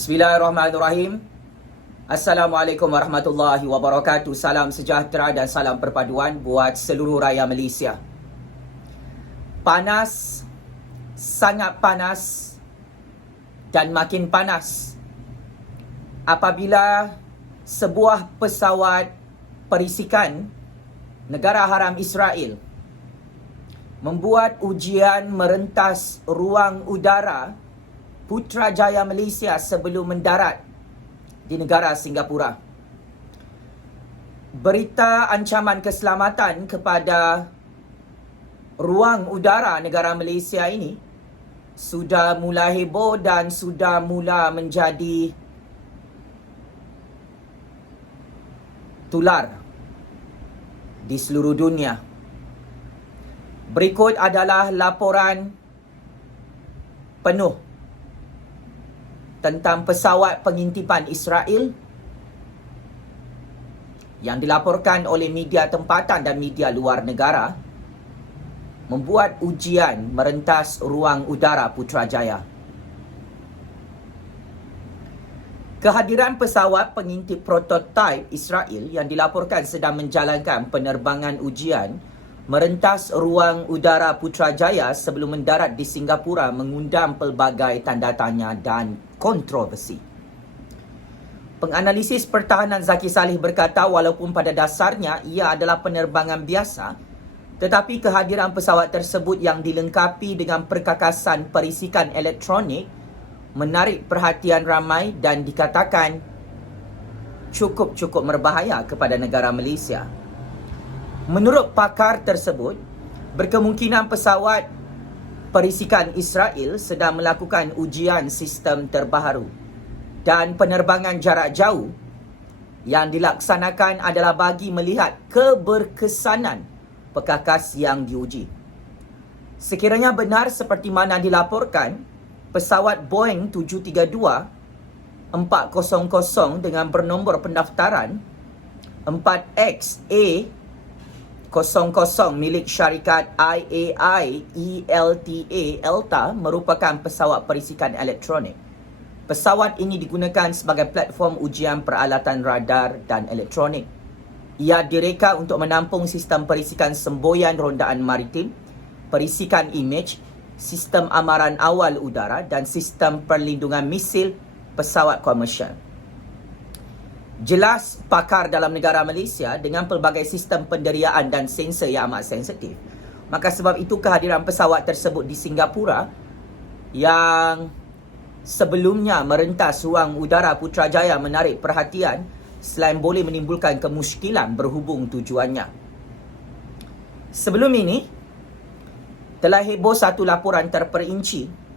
Bismillahirrahmanirrahim. Assalamualaikum warahmatullahi wabarakatuh. Salam sejahtera dan salam perpaduan buat seluruh rakyat Malaysia. Panas, sangat panas dan makin panas apabila sebuah pesawat perisikan negara haram Israel membuat ujian merentas ruang udara Putrajaya Malaysia sebelum mendarat di negara Singapura. Berita ancaman keselamatan kepada ruang udara negara Malaysia ini sudah mula heboh dan sudah mula menjadi tular di seluruh dunia. Berikut adalah laporan penuh tentang pesawat pengintipan Israel yang dilaporkan oleh media tempatan dan media luar negara membuat ujian merentas ruang udara Putrajaya. Kehadiran pesawat pengintip prototipe Israel yang dilaporkan sedang menjalankan penerbangan ujian merentas ruang udara Putrajaya sebelum mendarat di Singapura mengundang pelbagai tanda tanya dan kontroversi. Penganalisis pertahanan Zaki Salih berkata walaupun pada dasarnya ia adalah penerbangan biasa, tetapi kehadiran pesawat tersebut yang dilengkapi dengan perkakasan perisikan elektronik menarik perhatian ramai dan dikatakan cukup berbahaya kepada negara Malaysia. Menurut pakar tersebut, berkemungkinan pesawat perisikan Israel sedang melakukan ujian sistem terbaru dan penerbangan jarak jauh yang dilaksanakan adalah bagi melihat keberkesanan perkakas yang diuji. Sekiranya benar seperti mana dilaporkan, pesawat Boeing 732-400 dengan bernombor pendaftaran 4XA00 milik syarikat IAI ELTA merupakan pesawat perisikan elektronik. Pesawat ini digunakan sebagai platform ujian peralatan radar dan elektronik. Ia direka untuk menampung sistem perisikan semboyan rondaan maritim, perisikan imej, sistem amaran awal udara dan sistem perlindungan misil pesawat komersial. Jelas pakar dalam negara Malaysia dengan pelbagai sistem penderiaan dan sensor yang amat sensitif. Maka sebab itu kehadiran pesawat tersebut di Singapura yang sebelumnya merentas ruang udara Putrajaya menarik perhatian selain boleh menimbulkan kemusykilan berhubung tujuannya. Sebelum ini telah heboh satu laporan terperinci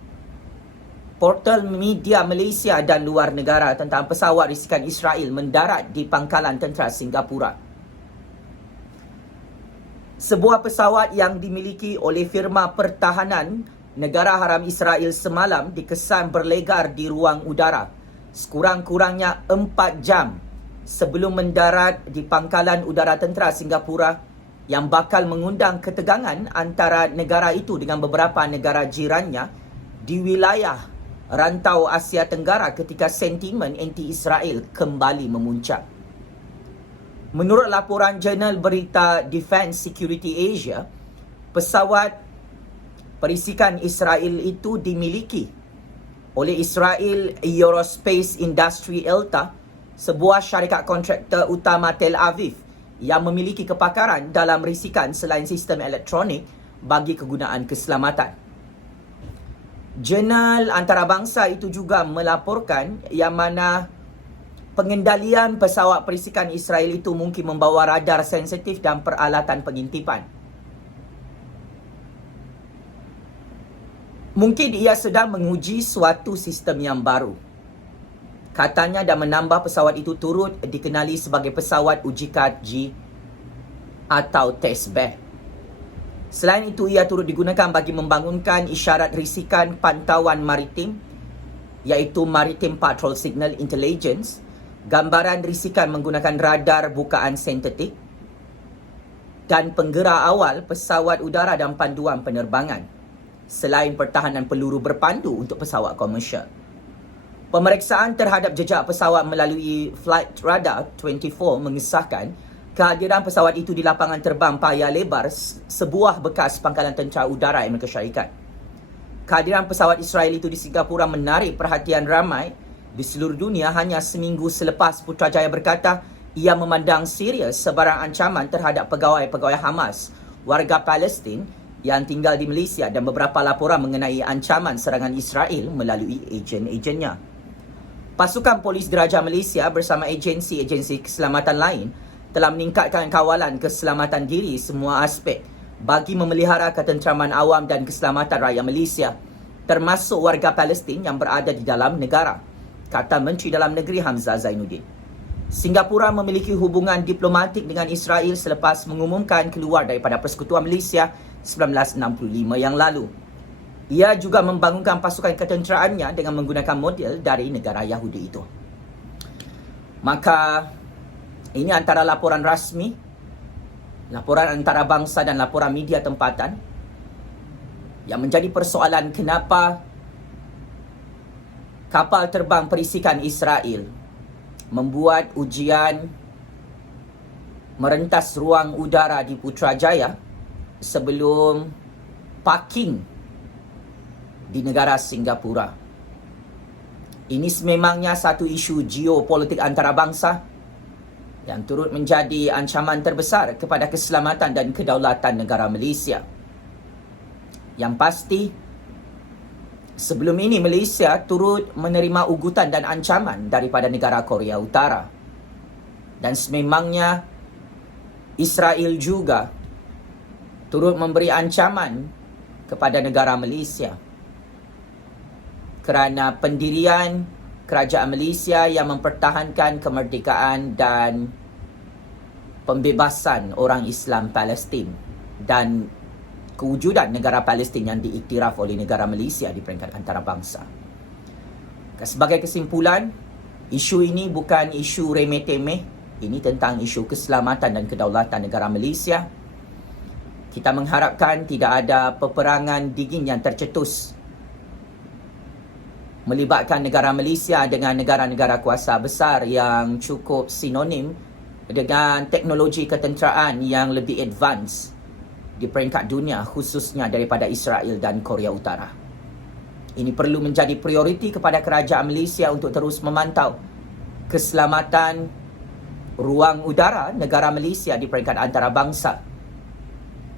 portal media Malaysia dan luar negara tentang pesawat risikan Israel mendarat di pangkalan tentera Singapura. Sebuah pesawat yang dimiliki oleh firma pertahanan negara haram Israel semalam dikesan berlegar di ruang udara sekurang-kurangnya 4 jam sebelum mendarat di pangkalan udara tentera Singapura yang bakal mengundang ketegangan antara negara itu dengan beberapa negara jirannya di wilayah rantau Asia Tenggara ketika sentimen anti-Israel kembali memuncak. Menurut laporan jurnal berita Defense Security Asia, pesawat perisikan Israel itu dimiliki oleh Israel Aerospace Industry ELTA, sebuah syarikat kontraktor utama Tel Aviv yang memiliki kepakaran dalam risikan selain sistem elektronik bagi kegunaan keselamatan. Jurnal antarabangsa itu juga melaporkan yang mana pengendalian pesawat perisikan Israel itu mungkin membawa radar sensitif dan peralatan pengintipan. Mungkin ia sedang menguji suatu sistem yang baru. Katanya dan menambah pesawat itu turut dikenali sebagai pesawat uji kaji atau testbed. Selain itu, ia turut digunakan bagi membangunkan isyarat risikan pantauan maritim iaitu Maritime Patrol Signal Intelligence, gambaran risikan menggunakan radar bukaan sintetik dan penggerak awal pesawat udara dan panduan penerbangan, selain pertahanan peluru berpandu untuk pesawat komersial. Pemeriksaan terhadap jejak pesawat melalui Flight Radar 24 mengesahkan kehadiran pesawat itu di lapangan terbang Paya Lebar, sebuah bekas pangkalan tentera udara Amerika Syarikat. Kehadiran pesawat Israel itu di Singapura menarik perhatian ramai di seluruh dunia hanya seminggu selepas Putrajaya berkata ia memandang serius sebarang ancaman terhadap pegawai-pegawai Hamas, warga Palestin yang tinggal di Malaysia dan beberapa laporan mengenai ancaman serangan Israel melalui ejen-ejennya. Pasukan Polis Diraja Malaysia bersama agensi-agensi keselamatan lain telah meningkatkan kawalan keselamatan diri semua aspek bagi memelihara ketenteraman awam dan keselamatan rakyat Malaysia, termasuk warga Palestin yang berada di dalam negara, kata Menteri Dalam Negeri Hamzah Zainuddin. Singapura memiliki hubungan diplomatik dengan Israel selepas mengumumkan keluar daripada Persekutuan Malaysia 1965 yang lalu. Ia juga membangunkan pasukan ketenteraannya dengan menggunakan model dari negara Yahudi itu. Maka ini antara laporan rasmi, laporan antarabangsa dan laporan media tempatan yang menjadi persoalan kenapa kapal terbang perisikan Israel membuat ujian merentas ruang udara di Putrajaya sebelum parking di negara Singapura. Ini sememangnya satu isu geopolitik antarabangsa yang turut menjadi ancaman terbesar kepada keselamatan dan kedaulatan negara Malaysia. Yang pasti, sebelum ini Malaysia turut menerima ugutan dan ancaman daripada negara Korea Utara. Dan sememangnya Israel juga turut memberi ancaman kepada negara Malaysia kerana pendirian kerajaan Malaysia yang mempertahankan kemerdekaan dan pembebasan orang Islam Palestin dan kewujudan negara Palestin yang diiktiraf oleh negara Malaysia di peringkat antarabangsa. Sebagai kesimpulan, isu ini bukan isu remeh-temeh, ini tentang isu keselamatan dan kedaulatan negara Malaysia. Kita mengharapkan tidak ada peperangan dingin yang tercetus melibatkan negara Malaysia dengan negara-negara kuasa besar yang cukup sinonim dengan teknologi ketenteraan yang lebih advance di peringkat dunia, khususnya daripada Israel dan Korea Utara. Ini perlu menjadi prioriti kepada kerajaan Malaysia untuk terus memantau keselamatan ruang udara negara Malaysia di peringkat antarabangsa.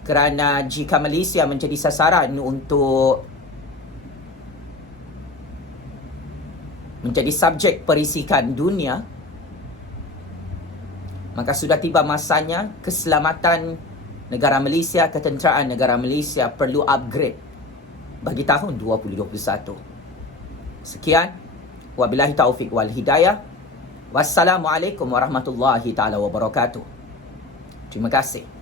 Kerana jika Malaysia menjadi sasaran untuk menjadi subjek perisikan dunia, maka sudah tiba masanya keselamatan negara Malaysia, ketenteraan negara Malaysia perlu upgrade bagi tahun 2021. Sekian, wabillahi taufiq wal hidayah. Wassalamualaikum warahmatullahi taala wabarakatuh. Terima kasih.